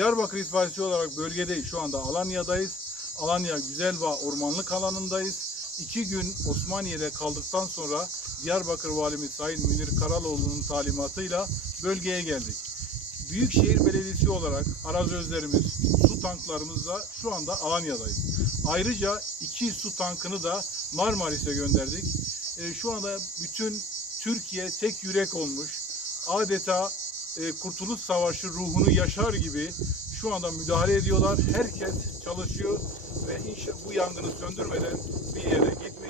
Diyarbakır itfaiyesi olarak bölgedeyiz. Şu anda Alanya'dayız. Alanya Güzelbağ Ormanlık alanındayız. İki gün Osmaniye'de kaldıktan sonra Diyarbakır Valimiz Sayın Münir Karaloğlu'nun talimatıyla bölgeye geldik. Büyükşehir Belediyesi olarak arazözlerimiz, su tanklarımızla şu anda Alanya'dayız. Ayrıca iki su tankını da Marmaris'e gönderdik. E, şu anda bütün Türkiye tek yürek olmuş. Adeta e, Kurtuluş Savaşı ruhunu yaşar gibi şu anda müdahale ediyorlar. Herkes çalışıyor ve inşallah bu yangını söndürmeden bir yere gitmeyeceğiz.